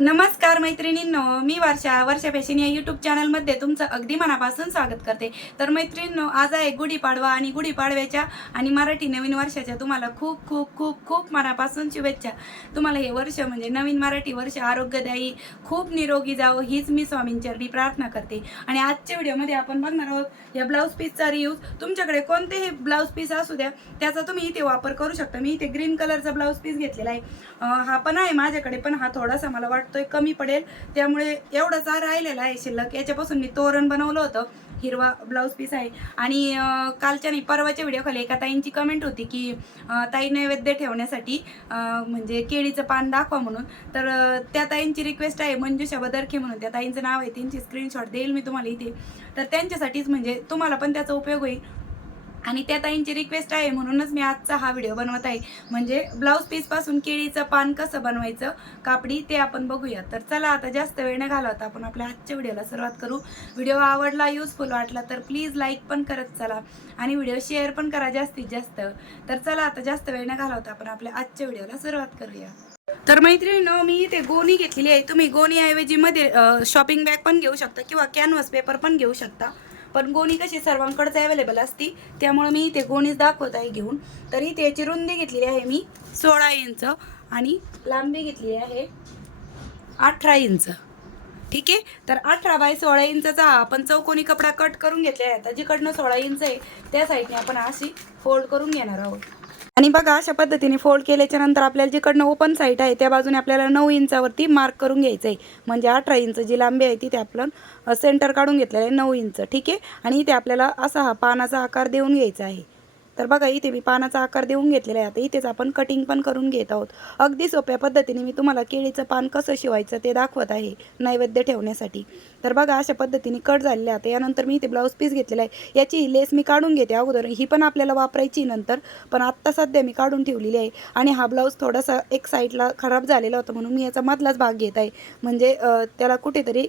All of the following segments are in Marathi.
नमस्कार मैत्रिणींनो, मी वर्षा फॅशन या यूट्यूब चॅनलमध्ये तुमचं अगदी मनापासून स्वागत करते. तर मैत्रिणींनो, आज आहे गुढीपाडवा आणि गुढीपाडव्याच्या आणि मराठी नवीन वर्षाच्या तुम्हाला खूप खूप खूप खूप मनापासून शुभेच्छा. तुम्हाला हे वर्ष म्हणजे नवीन मराठी वर्ष आरोग्यदायी, खूप निरोगी जावं हीच मी स्वामींचरणी प्रार्थना करते. आणि आजच्या व्हिडिओमध्ये आपण बघणार आहोत या ब्लाऊज पीसचा रियूज. तुमच्याकडे कोणतेही ब्लाऊज पीस असू द्या त्याचा तुम्ही इथे वापर करू शकता. मी इथे ग्रीन कलरचा ब्लाऊज पीस घेतलेला आहे. हा पण आहे माझ्याकडे, पण हा थोडासा मला वाटतोय कमी पडेल, त्यामुळे एवढाच राहिलेला आहे शिल्लक. याच्यापासून मी तोरण बनवलं होतं. हिरवा ब्लाऊज पीस आहे. आणि कालच्या नाही परवाच्या व्हिडिओ खाली एका ताईंची कमेंट होती की ताई नैवेद्य ठेवण्यासाठी म्हणजे केळीचं पान दाखवा म्हणून. तर त्या ताईंची रिक्वेस्ट आहे, मंजुषा बदरखे म्हणून त्या ताईंचं नाव आहे. त्यांची स्क्रीनशॉट देईल मी तुम्हाला इथे. तर त्यांच्यासाठीच म्हणजे तुम्हाला पण त्याचा उपयोग होईल आणि त्या ताईंची रिक्वेस्ट आहे म्हणूनच मी आजचा हा व्हिडिओ बनवत आहे. म्हणजे ब्लाऊज पीसपासून केळीचं पान कसं बनवायचं कापडी ते आपण बघूया. तर चला आता जास्त वेळ न घालवता आपण आपल्या आजच्या व्हिडिओला सुरुवात करू. व्हिडिओ आवडला, युजफुल वाटला तर प्लीज लाईक पण करत चला आणि व्हिडिओ शेअर पण करा जास्तीत जास्त. तर चला आता जास्त वेळ न घालवता आपण आपल्या आजच्या व्हिडिओला सुरुवात करूया. तर मैत्रिणींनो, मी इथे गोणी घेतलेली आहे. तुम्ही गोणी ऐवजी मध्ये शॉपिंग बॅग पण घेऊ शकता किंवा कॅनव्हास पेपर पण घेऊ शकता. पण गोणी कशी सर्वांकडेच अवेलेबल असती, त्यामुळे मी इथे गोणीच दाखवत आहे घेऊन. तर इथे याची रुंदी घेतलेली आहे मी 16 इंच आणि लांबी घेतली आहे 18 इंच. ठीक आहे. तर 18 बाय 16 इंचचा आपण चौकोनी कपडा कट करून घेतलेला आहे. आता जिकडनं 16 इंच आहे त्या साईडने आपण अशी फोल्ड करून घेणार आहोत. आणि बघा अशा पद्धतीने फोल्ड केल्याच्या नंतर आपल्याला जिकडनं ओपन साईड आहे त्या बाजूने आपल्याला 9 इंचावरती मार्क करून घ्यायचं आहे. म्हणजे 18 इंच जी लांबी आहे तिथे आपण सेंटर काढून घेतलेलं आहे 9 इंच. ठीक आहे. आणि इथे आपल्याला असा हा पानाचा आकार देऊन घ्यायचा आहे. तर बघा इथे मी पानाचा आकार देऊन घेतलेला आहे. आता इथेच आपण कटिंग पण करून घेत आहोत. अगदी सोप्या पद्धतीने मी तुम्हाला केळीचं पान कसं शिवायचं ते दाखवत आहे नैवेद्य ठेवण्यासाठी. तर बघा अशा पद्धतीने कट झालेले आहे. यानंतर मी इथे ब्लाऊज पीस घेतलेला आहे. याची लेस मी काढून घेते अगोदर, ही पण आपल्याला वापरायची नंतर, पण आत्ता सध्या मी काढून ठेवलेली आहे. आणि हा ब्लाऊज थोडासा एक साईडला खराब झालेला होता म्हणून मी याचा मधलाच भाग घेत आहे. म्हणजे त्याला कुठेतरी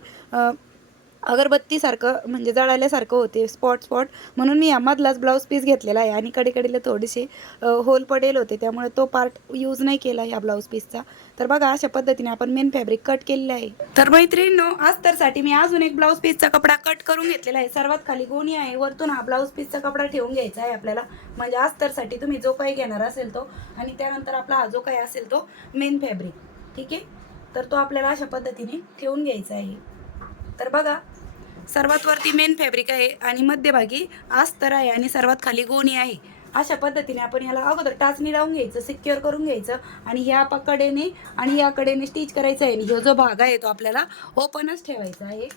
अगरबत्तीसारखं म्हणजे जळाल्यासारखं होते स्पॉट म्हणून मी यामधलाच ब्लाऊज पीस घेतलेला आहे. आणि कडेला थोडेसे होल पडेल होते त्यामुळे तो पार्ट यूज नाही केला या ब्लाऊज पीसचा. तर बघा अशा पद्धतीने आपण मेन फॅब्रिक कट केलेलं आहे. तर मैत्रिणींनो, अस्तरसाठी मी अजून एक ब्लाऊज पीसचा कपडा कट करून घेतलेला आहे. सर्वात खाली गोणी आहे, वरतून हा ब्लाऊज पीसचा कपडा ठेवून घ्यायचा आहे आपल्याला. म्हणजे अस्तरसाठी तुम्ही जो काही घेणार असेल तो, आणि त्यानंतर आपला हा जो काही असेल तो मेन फॅब्रिक. ठीक आहे. तर तो आपल्याला अशा पद्धतीने ठेवून घ्यायचा आहे. तर बघा सर्वात वरती मेन फॅब्रिक आहे आणि मध्यभागी अस्तर आहे आणि सर्वात खाली गोणी आहे. अशा पद्धतीने आपण याला अगोदर टाचणी लावून घ्यायचं, सिक्युअर करून घ्यायचं आणि ह्या कडेने आणि या कडेने स्टिच करायचं आहे. आणि हा जो भाग आहे तो आपल्याला ओपनच ठेवायचा आहे.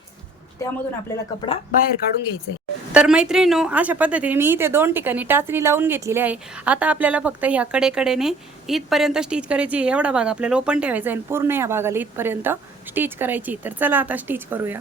त्यामधून आपल्याला कपडा बाहेर काढून घ्यायचा आहे. तर मैत्रिणींनो, अशा पद्धतीने मी इथे 2 ठिकाणी टाचणी लावून घेतलेली आहे. आता आपल्याला फक्त ह्या कडेने इथपर्यंत स्टिच करायची. एवढा भाग आपल्याला ओपन ठेवायचा आहे, पूर्ण या भागाला इथपर्यंत स्टिच करायची. तर चला आता स्टिच करूया.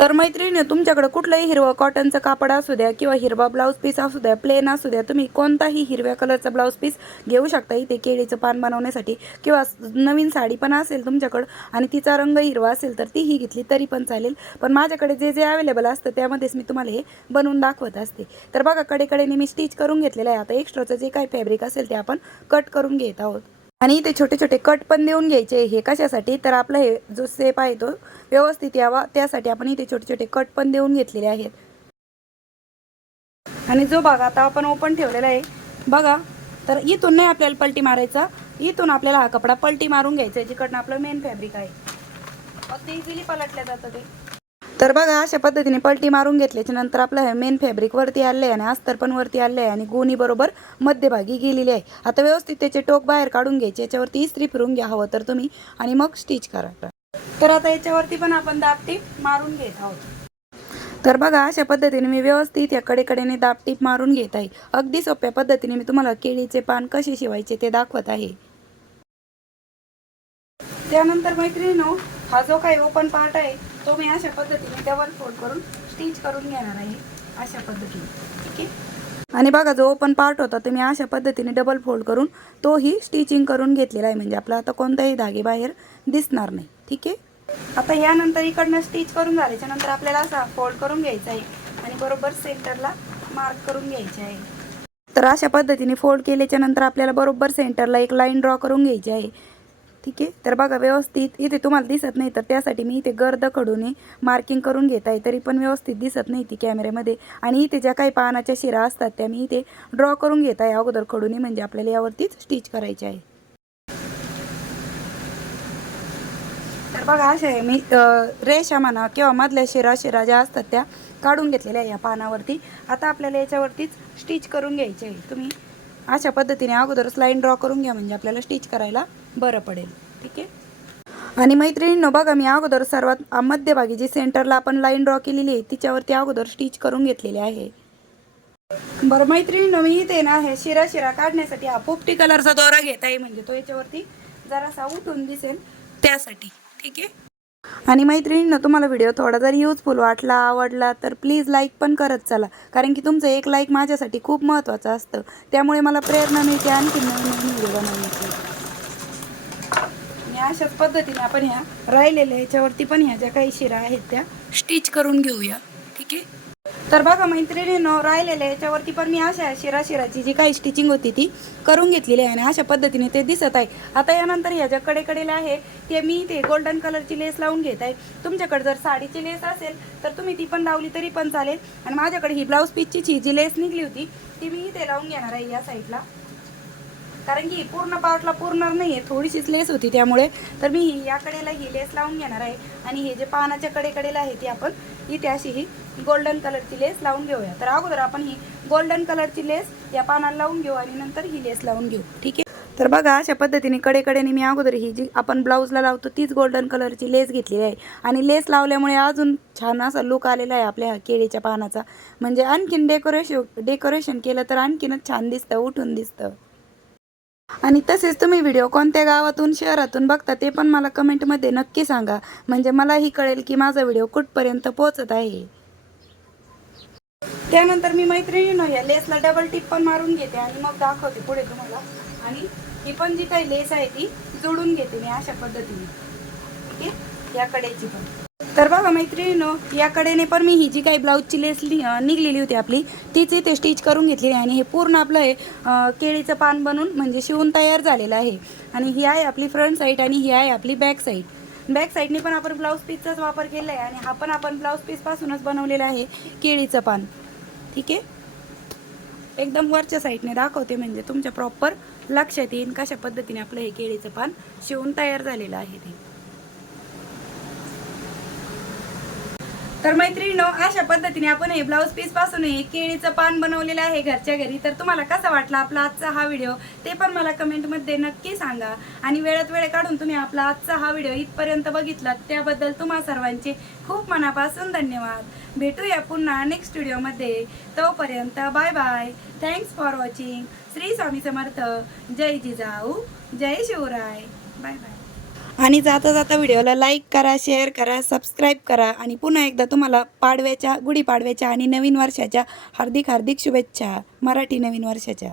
तर मैत्रिणी, तुमच्याकडे कुठलंही हिरवं कॉटनचं कापड असू द्या किंवा हिरवा ब्लाऊज पीस असू द्या, प्लेन असू द्या, तुम्ही कोणताही हिरव्या कलरचा ब्लाऊज पीस घेऊ शकता इथे केळीचं पान बनवण्यासाठी. किंवा नवीन साडी पण असेल तुमच्याकडं आणि तिचा रंग हिरवा असेल तर तीही घेतली तरी पण चालेल. पण माझ्याकडे जे जे अवेलेबल असतं त्यामध्येच मी तुम्हाला हे बनवून दाखवत असते. तर बघा कडेने मी स्टिच करून घेतलेलं आहे. आता एक्स्ट्राचं जे काही फॅब्रिक असेल ते आपण कट करून घेत आहोत. आणि इथे छोटे छोटे कट पण देऊन घ्यायचे. हे कशासाठी, तर आपला हे जो शेप आहे तो व्यवस्थित यावा त्यासाठी आपण इथे छोटे छोटे कट पण देऊन घेतलेले आहेत. आणि जो भाग आता आपण ओपन ठेवलेला आहे बघा, तर इथून नाही आपल्याला पलटी मारायचा, इथून आपल्याला हा कपडा पलटी मारून घ्यायचा आहे जिकडनं आपलं मेन फॅब्रिक आहे. अगदी इझिली पलटल्या जातं ते. तर बघा अशा पद्धतीने पलटी मारून घेतल्याच्या नंतर आपलं हे मेन फॅब्रिक वरती आले आहे आणि अस्तर पण वरती आले आहे आणि गोणी बरोबर मध्यभागी गेलेली आहे. आता व्यवस्थित त्याचे टोक बाहेर काढून घ्यायचे. याच्यावरती इस्त्री फिरून घ्या हवं तर तुम्ही आणि मग स्टिच करा. तर आता याच्यावरती पण आपण दाबटीप मारून घेत आहोत. तर बघा अशा पद्धतीने मी व्यवस्थित या कडेने दाबटीप मारून घेत आहे. अगदी सोप्या पद्धतीने मी तुम्हाला केळीचे पान कसे शिवायचे ते दाखवत आहे. त्यानंतर मैत्रिणींनो, हा जो काही ओपन पार्ट आहे तो मी अशा पद्धतीने डबल फोल्ड करून स्टिच करून घेणार आहे अशा पद्धतीने. ठीक आहे. आणि बघा जो ओपन पार्ट होता तो मी अशा पद्धतीने डबल फोल्ड करून तोही स्टिचिंग करून घेतलेला आहे. म्हणजे आपला आता कोणताही धागे बाहेर दिसणार नाही. ठीक आहे. आता यानंतर इकडनं स्टिच करून झाल्याच्या नंतर आपल्याला असा फोल्ड करून घ्यायचा आहे आणि बरोबर सेंटरला मार्क करून घ्यायचे आहे. तर अशा पद्धतीने फोल्ड केल्याच्या नंतर आपल्याला बरोबर सेंटरला एक लाईन ड्रॉ करून घ्यायची आहे. ठीक आहे. तर बघा व्यवस्थित इथे तुम्हाला दिसत नाही तर त्यासाठी मी इथे गर्द खडूने मार्किंग करून घेत आहे, तरी पण व्यवस्थित दिसत नाही ती कॅमेऱ्यामध्ये. आणि इथे ज्या काही पानाच्या शिरा असतात त्या मी इथे ड्रॉ करून घेत आहे अगोदर खडूने, म्हणजे आपल्याला यावरतीच स्टिच करायचे आहे. तर बघा अशा आहे मी रेषा म्हणा किंवा मधल्या शिरा ज्या असतात त्या काढून घेतलेल्या आहे या पानावरती. आता आपल्याला याच्यावरतीच स्टिच करून घ्यायचे आहे. तुम्ही अशा पद्धतीने अगोदरच लाईन ड्रॉ करून घ्या, म्हणजे आपल्याला स्टिच करायला बरं पडेल. ठीक आहे. आणि मैत्रिणींनो बघा मी अगोदर सर्वात मध्यभागी जी सेंटरला आपण लाईन ड्रॉ केलेली आहे तिच्यावरती अगोदर स्टिच करून घेतलेले आहे. बरं मैत्रिणींनो मी इथे ना हे शिरा काढण्यासाठी हा पोपटी कलरचा दोरा घेत आहे, म्हणजे तो याच्यावरती जरासा उठून दिसेल त्यासाठी. ठीक आहे. आणि मैत्रिणींनो तुम्हाला व्हिडिओ थोडा जर युजफुल वाटला, आवडला तर प्लीज लाईक पण करत चला, कारण की तुमचं एक लाईक माझ्यासाठी खूप महत्त्वाचं असतं. त्यामुळे मला प्रेरणा मिळते आणखी नवीन व्हिडिओ बनवण्याची. आणि अशाच पद्धतीने आपण ह्या राहिलेल्या याच्यावरती पण ह्या ज्या काही शिरा आहेत त्या स्टिच करून घेऊया. ठीक आहे. तर बघा मैत्रिणींनो राहिलेल्या याच्यावरती पण मी अशा शिराची जी काही स्टिचिंग होती ती करून घेतलेली आहे आणि अशा पद्धतीने ते दिसत आहे. आता यानंतर ह्या ज्या कडेला आहे ते मी ते गोल्डन कलरची लेस लावून घेत आहे. तुमच्याकडे जर साडीची लेस असेल तर तुम्ही ती पण लावली तरी पण चालेल. आणि माझ्याकडे ही ब्लाऊज पीसची जी लेस निघली होती ती मी इथे लावून घेणार आहे या साईडला, कारण की पूर्ण पार्टला पुरणार नाही आहे, थोडीशीच लेस होती त्यामुळे. तर मी या कडेला ही लेस लावून घेणार आहे आणि हे जे पानाच्या कडेला आहे ती आपण इथे अशी ही गोल्डन कलरची लेस लावून घेऊया. तर अगोदर आपण ही गोल्डन कलरची लेस या पानाला लावून घेऊ आणि नंतर ही लेस लावून घेऊ. ठीक आहे. तर बघा अशा पद्धतीने कडेने मी अगोदर ही जी आपण ब्लाऊजला लावतो तीच गोल्डन कलरची लेस घेतलेली आहे आणि लेस लावल्यामुळे अजून छान असा लुक आलेला आहे आपल्या केळीच्या पानाचा. म्हणजे आणखीन डेकोरेशन केलं तर आणखीनच छान दिसतं, उठून दिसतं. आणि तसेच तुम्ही व्हिडिओ कोणत्या गावातून शहरातून बघता ते पण मला कमेंटमध्ये नक्की सांगा, म्हणजे मलाही कळेल की माझा व्हिडिओ कुठपर्यंत पोहोचत आहे. त्यानंतर मी मैत्रिणींनो या लेसला डबल टिप पण मारून घेते आणि मग दाखवते पुढे तुम्हाला. आणि ही पण जी काही लेस आहे ती जोडून घेते मी अशा पद्धतीने. ठीक आहे. या कडेची पण. तर बघा मैत्रिणींनो या कडेने पण मी ही जी काही ब्लाऊजची लेस निघलेली होती आपली तीच इथे स्टिच करून घेतली आणि हे पूर्ण आपलं हे केळीचं पान बनून म्हणजे शिवून तयार झालेलं आहे. आणि ही आहे आपली फ्रंट साईड आणि ही आहे आपली बॅक साईड. बॅक साईडने पण आपण ब्लाऊज पीसचाच वापर केला आहे आणि हा पण आपण ब्लाऊज पीसपासूनच बनवलेला आहे केळीचं पान. ठीक आहे. एकदम वरच्या साईडने दाखवते म्हणजे तुमच्या प्रॉपर लक्षात येईल कशा पद्धतीने आपलं हे केळीचं पान शिवून तयार झालेलं आहे ते. तर मैत्रिणींनो अशा पद्धतीने आपण हे ब्लाऊज पीस पासून हे केळीचं पान बनवलेलं आहे घरच्या घरी. तर तुम्हाला कसा वाटला आपला आजचा हा व्हिडिओ ते पण मला कमेंटमध्ये नक्की सांगा. आणि वेळात वेळ काढून तुम्ही आपला आजचा हा व्हिडिओ इथपर्यंत बघितलात त्याबद्दल तुम्हा सर्वांचे खूप मनापासून धन्यवाद. भेटूया पुन्हा नेक्स्ट व्हिडिओमध्ये. तोपर्यंत bye bye. Thanks for watching. Shri Swami Samarth. जय जिजाऊ. जय शिवराय. Bye bye. आणि जाता जाता व्हिडिओला लाईक करा, शेअर करा, सबस्क्राईब करा. आणि पुन्हा एकदा तुम्हाला गुढीपाडव्याच्या आणि नवीन वर्षाच्या हार्दिक शुभेच्छा. मराठी नवीन वर्षाच्या.